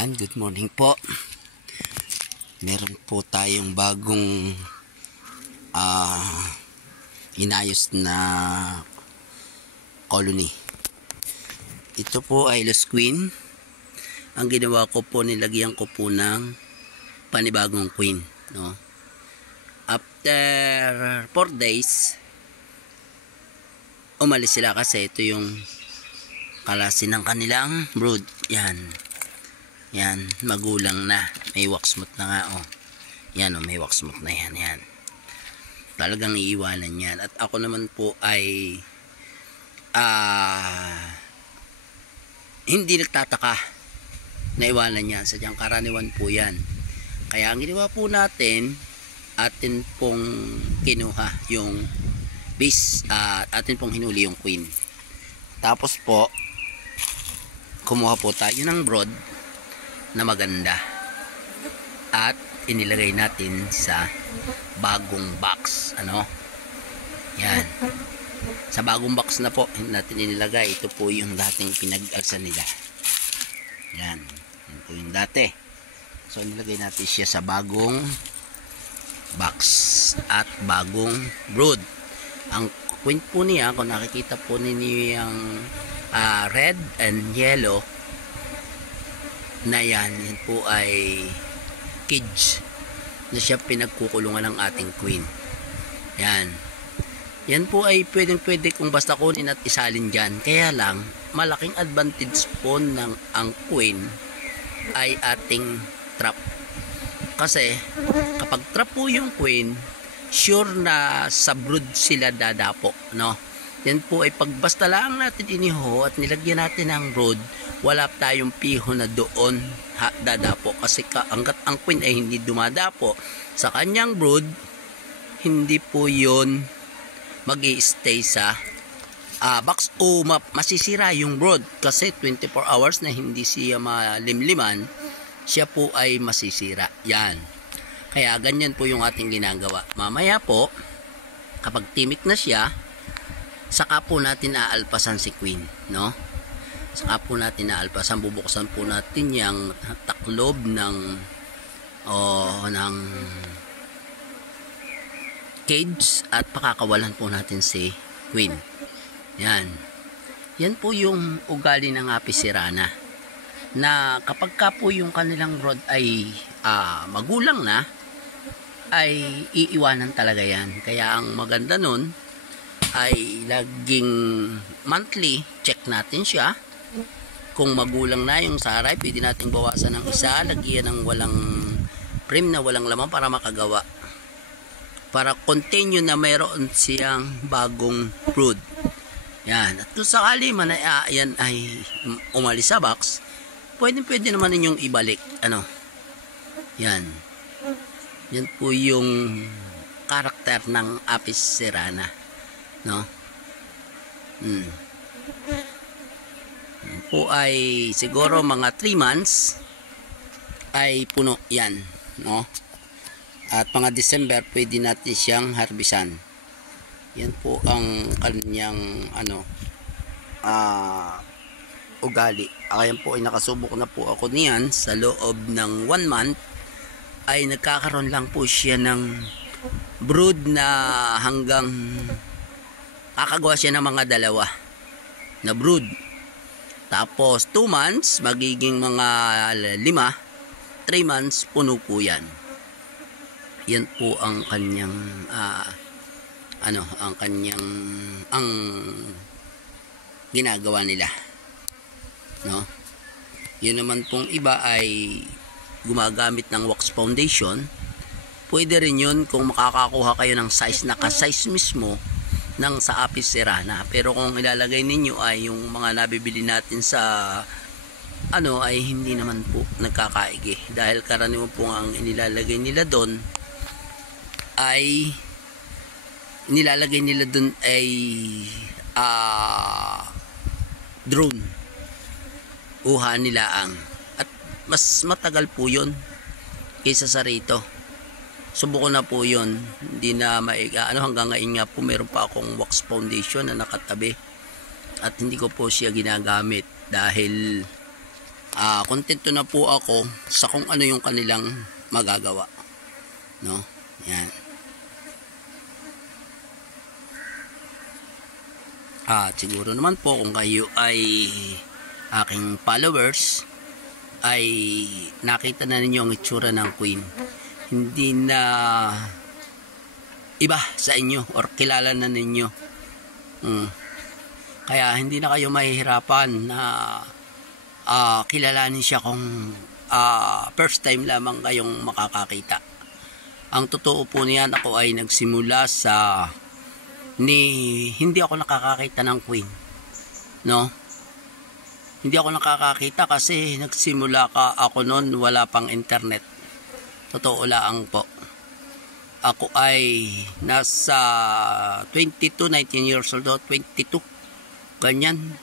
Yan, good morning po. Meron po tayong bagong inayos na colony. Ito po ay Lost Queen. Ang ginawa ko po, nilagyan ko po ng panibagong queen, no? After 4 days, umalis sila kasi ito yung kalasin ng kanilang brood. Yan, magulang na. May waxmouth na nga, oh. Yan, oh, may waxmouth na yan. Talagang iiwanan yan. At ako naman po ay hindi nagtataka na iwanan yan. Sadyang karaniwan po yan. Kaya ang ginawa po natin, atin pong kinuha yung base, atin pong hinuli yung queen. Tapos po, kumuha po tayo ng brood na maganda at inilagay natin sa bagong box, yan, sa bagong box na po natin inilagay. Ito po yung dating pinag-agsan nila, yan po yung dati. So nilagay natin siya sa bagong box at bagong brood. Ang queen po niya, kung nakikita po ninyo yung red and yellow na yan po ay cage na siya pinagkukulungan ng ating queen. Yan po ay pwede kung basta kunin at isalin dyan. Kaya lang, malaking advantage po ng ang queen ay ating trap. Kasi kapag trap po yung queen, sure na sa brood sila dadapo, no? Yan po ay pagbasta lang natin iniho at nilagyan natin ng brood, wala tayong piho na doon dadapo. Kasi hanggat ang queen ay hindi dumadapo sa kanyang brood, hindi po yun mag-i-stay sa box o masisira yung brood. Kasi 24 hours na hindi siya malimliman, siya po ay masisira. Yan. Kaya ganyan po yung ating ginagawa. Mamaya po, kapag timik na siya, saka po natin aalpasan si queen, no? Saka po natin aalpasan, bubuksan po natin yung taklob ng cage at pakakawalan po natin si queen. Yan po yung ugali ng Apis cerana, na kapag ka po yung kanilang brood ay magulang na, ay iiwanan talaga yan. Kaya ang maganda nun ay laging monthly check natin siya. Kung magulang na yung saray, pwede natin bawasan ng isa, lagyan ng walang frame na walang laman para makagawa, para continue na mayroon siyang bagong brood. Yan. At kung sakali man yan ay umalis sa box, pwede naman ninyong ibalik. Yan po yung karakter ng Apis cerana, no? Yan po ay siguro mga 3 months ay puno yan, no? At mga December pwede natin siyang harbisan. Yan po ang kanyang ugali. Ayan po ay nakasubok na po ako niyan. Sa loob ng 1 month ay nagkakaroon lang po siya ng brood na hanggang kakagawa siya ng mga 2 na brood. Tapos 2 months magiging mga 5, 3 months puno po yan. Yan po ang kanyang ang ginagawa nila, no? Yun naman pong iba ay gumagamit ng wax foundation. Pwede rin yun kung makakakuha kayo ng size na ka-size mismo ng sa Apis cerana. Pero kung ilalagay ninyo ay yung mga nabibili natin sa ay hindi naman po nagkakaigi, dahil karaniwan po ang inilalagay nila doon ay drone, uha nila at mas matagal po yun kaysa sa rito. Subukan na po yun, hindi na hanggang ngayon nga po meron pa akong wax foundation na nakatabi at hindi ko po siya ginagamit dahil kontento na po ako sa kung ano yung kanilang magagawa, no? Yan. Siguro naman po kung kayo ay aking followers ay nakita na ninyo ang itsura ng queen. Hindi na iba sa inyo or kilala na ninyo. Kaya hindi na kayo mahihirapan na kilalanin siya kung first time lamang kayong makakakita. Ang totoo po niyan, ako ay nagsimula sa hindi ako nakakakita ng queen, no? Hindi ako nakakakita kasi nagsimula ako noon, wala pang internet. Totoo lang po. Ako ay nasa 19 years old, 22. Ganyan.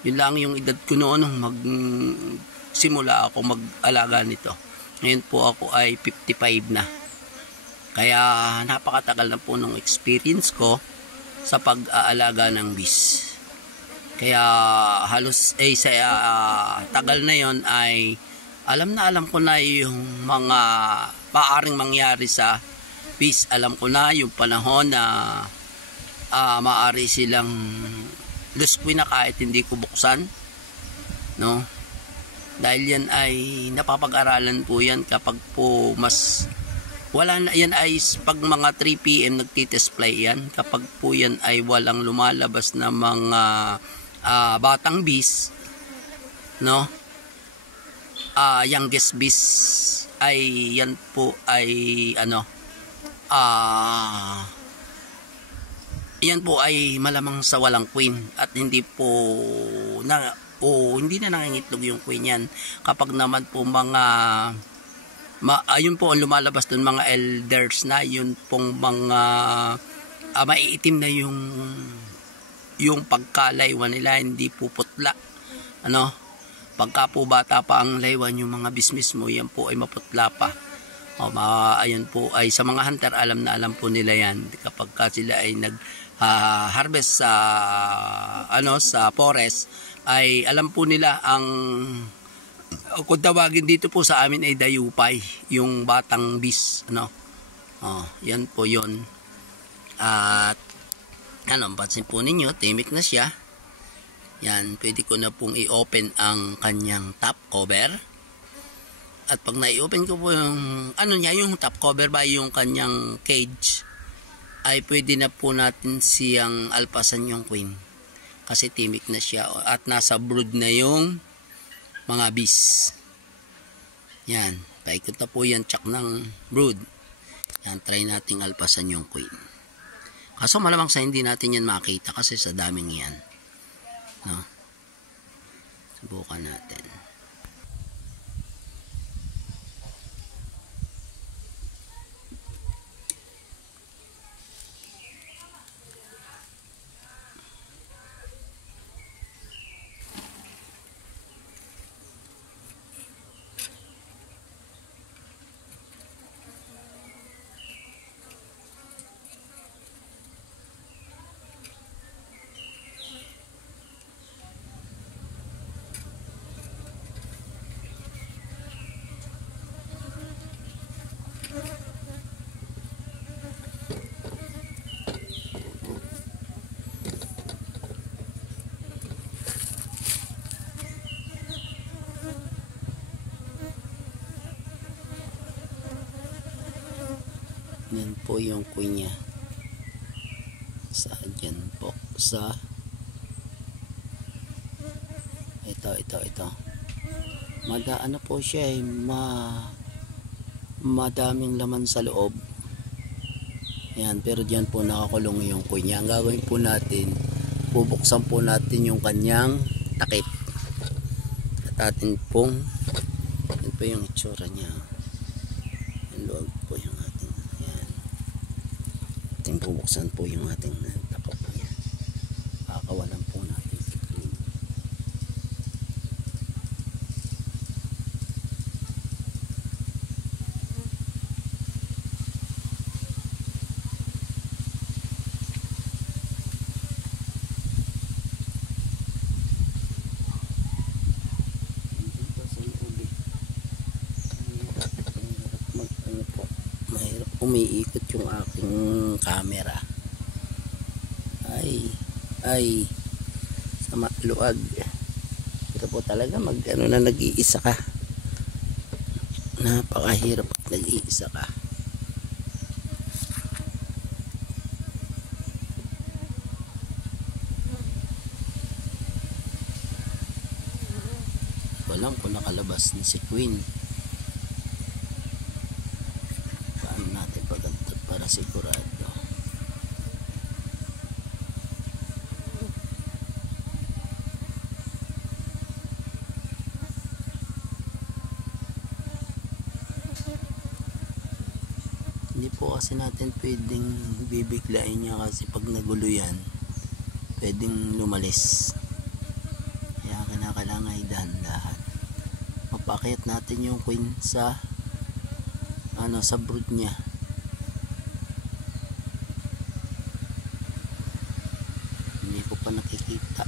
Yun lang yung edad ko noon nung magsimula ako mag-alaga nito. Ngayon po ako ay 55 na. Kaya napakatagal na po ng experience ko sa pag-aalaga ng bees. Kaya halos sa tagal na yon ay alam ko na yung mga maaaring mangyari sa bees. Alam ko na yung panahon na maaari silang luskwin na kahit hindi ko buksan, no? Dahil yan ay napapag-aralan po yan kapag po mas wala na, yan ay pag mga 3 PM nagtitesplay yan. Kapag po yan ay walang lumalabas na mga batang bees, no? Youngest bees ay yan po ay yan po ay malamang sa walang queen at hindi po hindi na nangingitlog yung queen yan. Kapag naman po ayun po ang lumalabas dun, mga elders na, yun pong mga maiitim na yung pagkalaywan nila, hindi po putla, ano? Pagka po bata pa ang laywan yung mga bismis mo, yan po ay maputla pa. Ayun po ay sa mga hunter, alam na alam po nila yan kapag sila ay harvest sa forest, ay alam po nila ang kung tawagin dito po sa amin ay dayupay, yung batang bees, ano? Yan po yun. At pansin po ninyo, timik na siya. Yan, pwede ko na pong i-open ang kanyang top cover. At pag na-i-open ko po yung yung top cover ba, yung kanyang cage, ay pwede na po natin siyang alpasan yung queen. Kasi timik na siya at nasa brood na yung mga bees. Yan, paikot na po yan tsak ng brood. Yan, try nating alpasan yung queen. Kaso malamang sa hindi natin yan makita kasi sa daming yan, no? Subukan natin. Yan po yung queen niya. Dyan po sa ito. Ano po siya ay madaming laman sa loob. Yan, pero dyan po nakakulong yung queen niya. Ang gagawin po natin, bubuksan po natin yung kanyang takip. At atin pong yan po yung itsura niya. Yung loob po yung bubuksan po yung ating takip niya. Kakawalan po natin si queen. umiikot yung aking camera. Ay sama luag. Ito po talaga mag ano na nag-iisa ka. Napakahirap pag nag-iisa ka. Alam ko nakalabas na si Queen. Paano natin pagantag para sigurado? Hindi po kasi natin pwedeng bibiglain niya kasi pag nagulo yan pwedeng lumalis. Kaya kinakailangan dahan-dahan. Mapakit natin yung Queen sa sa brood niya. Hindi ko pa nakikita.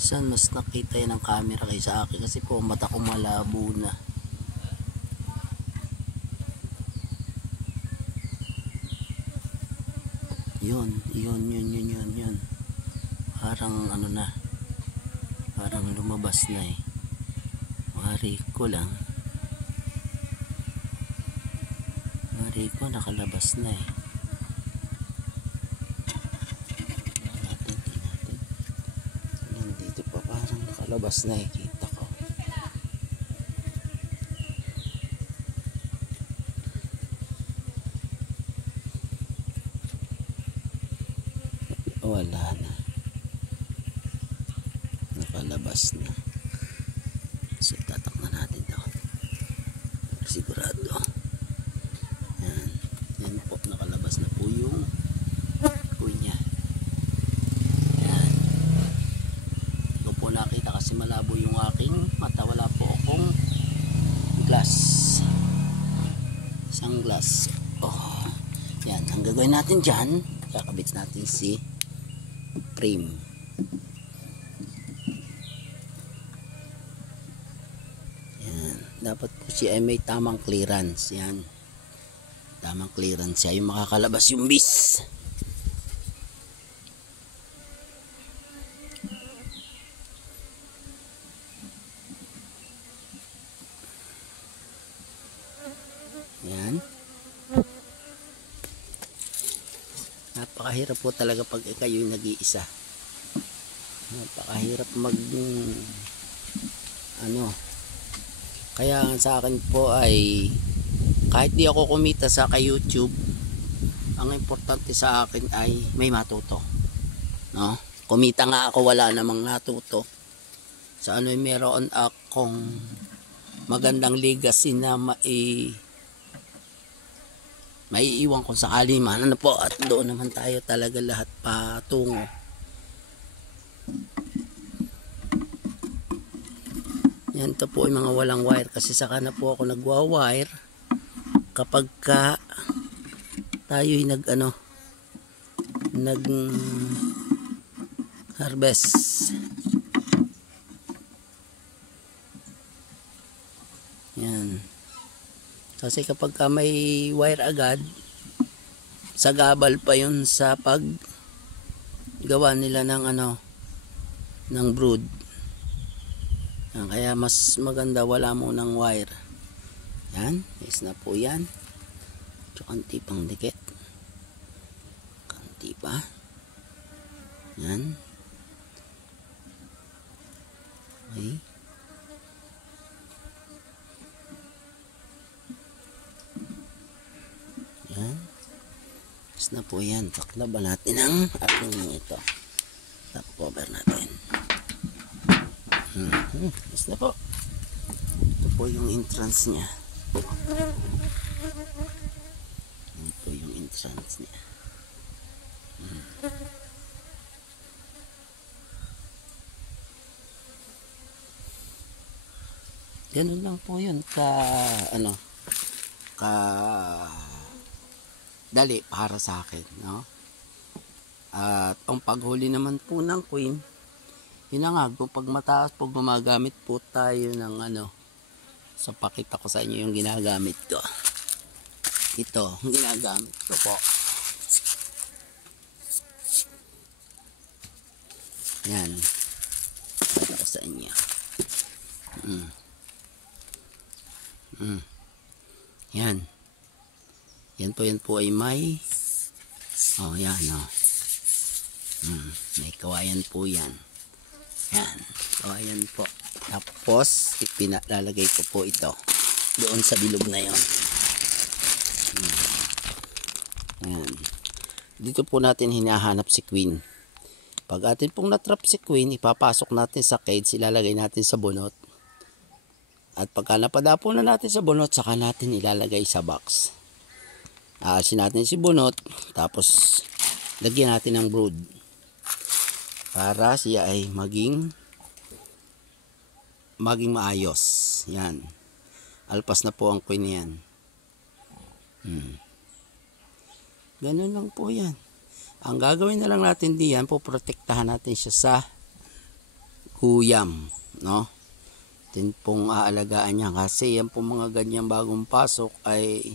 Saan mas nakita yan ng camera kaysa akin kasi po mata ko malabo na. Yun. Parang ano na. Parang lumabas na eh. Mari ko nakalabas na eh. Natin. Nandito pa parang nakalabas na eh. Kita ko. Wala na. Nakalabas na. So tatakna natin ito. Sigurado. Yan po. Nakalabas na po yung niya. Yan. Ito po nakita kasi malabo yung aking mata. Wala po akong glass. Sunglass. Yan. Ang gagawin natin dyan, kakabit natin si frame. Yan. Dapat po siya ay may tamang clearance. Yan. Tamang clearance siya. Yung makakalabas yung bis. Yan. Napakahirap po talaga pag kayo nag-iisa. Napakahirap kaya sa akin po ay kahit di ako kumita sa YouTube, ang importante sa akin ay may matuto, no? Kumita nga ako, wala namang natuto. Sa meron akong magandang legacy na maiiwan kung sakali man po, at doon naman tayo talaga lahat patungo. Yan, ito po yung mga walang wire kasi saka na po ako nagwa-wire kapag tayo'y nag harvest. Yan. Kasi kapag may wire agad, sagabal pa yun sa paggawa nila ng ng brood. Yan, kaya mas maganda wala mo ng wire. Yan, is na po yan. Kanti pang dikit. Kanti pa. Yan. Okay. Yan. Is na po yan. Taklaban natin ang ating ito. Top cover natin. Is na po. Ito po yung entrance niya. Ito yung entrance niya. Ganun lang po yun dali para sa akin, no? At ang paghuli naman po ng Queen, yun nga, pag mataas po gumagamit po tayo ng So pakita ko sa inyo yung ginagamit ko. Ito, ginagamit ko po. Yan. Pakita ko sa inyo. Yan. Yan po ay may yan may kawayan po yan. Yan, kawayan po. Tapos ipinalalagay ko po ito doon sa bilog na yon. Yan. Dito po natin hinahanap si queen. Pag atin pong natrap si queen, ipapasok natin sa cage, ilalagay natin sa bunot. At pagka napadapo na natin sa bunot, saka natin ilalagay sa box. Aasin natin si bunot, tapos lagyan natin ng brood. Para siya ay maging maayos. Yan. Alpas na po ang queen yan. Ganun lang po yan. Ang gagawin na lang natin diyan, poprotektahan natin siya sa guyam, no? Din pong aalagaan niya kasi yan po mga ganyang bagong pasok ay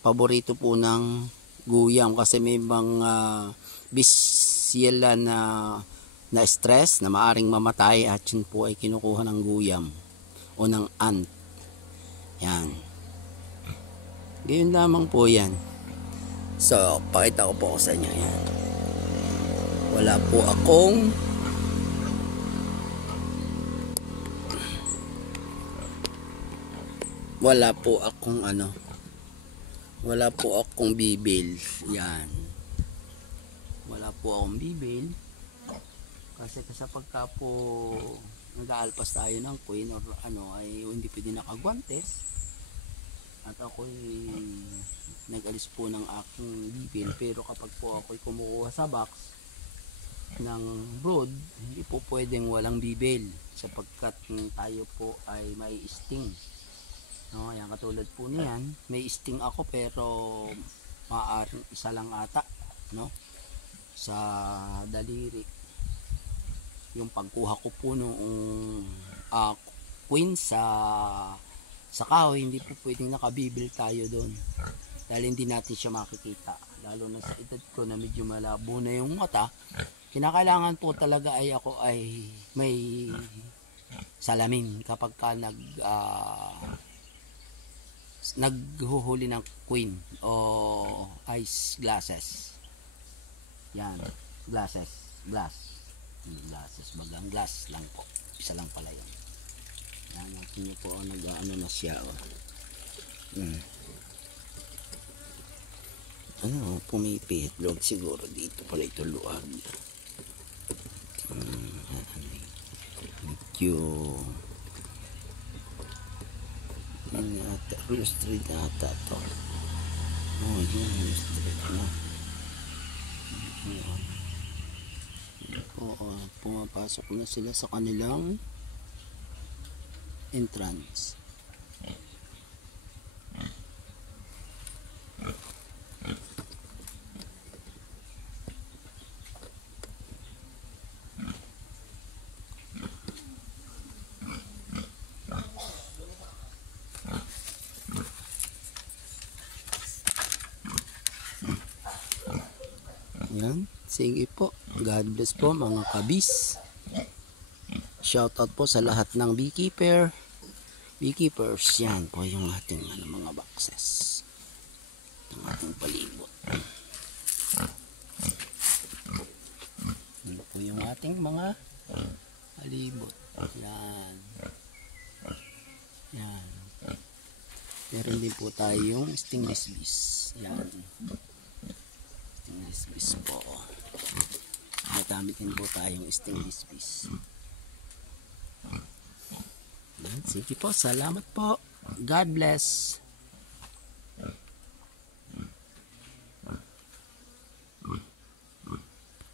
paborito po ng guyam kasi may mga bisyela na stress na maaring mamatay at yun po ay kinukuha ng guyam o ng ant. Yan. Ganyan lamang po yan. So, pakita ko po sa inyo yan. Wala po akong wala po akong bibil. Yan. Wala po akong bibil. Kasi pagka po nag-aalpas tayo ng queen or ay hindi pwede nakagwantes. At ako'y nag-alis po ng aking bibil, pero kapag po ako'y kumukuha sa box ng brood, hindi po pwedeng walang bibil sapagkat tayo po ay may sting. No, yan katulad po niyan, may sting ako pero maaaring isa lang ata, no? Sa daliri. Yung pagkuha ko po nung queen sa kahoy, hindi po pwedeng nakabibil tayo doon dahil hindi natin siya makikita, lalo na sa edad ko na medyo malabo na yung mata. Kinakailangan po talaga ay ako ay may salamin kapag ka naghuhuli ng queen o ice glasses. Yan, glasses bagang glass lang po, isa lang pala yun. Yan, natin nyo po nag-ano na siya pumipit log siguro dito pala ito luag. Medyo street ata to. Yun street na. Pumapasok na sila sa kanilang entrance. Yan, sige po. God bless po mga kabis. Shoutout po sa lahat ng beekeepers. Yan po yung ating mga boxes. Ang ating palibot. Yan po yung ating mga palibot. Yan. Yan. Meron din po tayong stingless bees. Yan. Stingless bees po. Nagamit din po tayong stingless bees. Sige po, salamat po. God bless.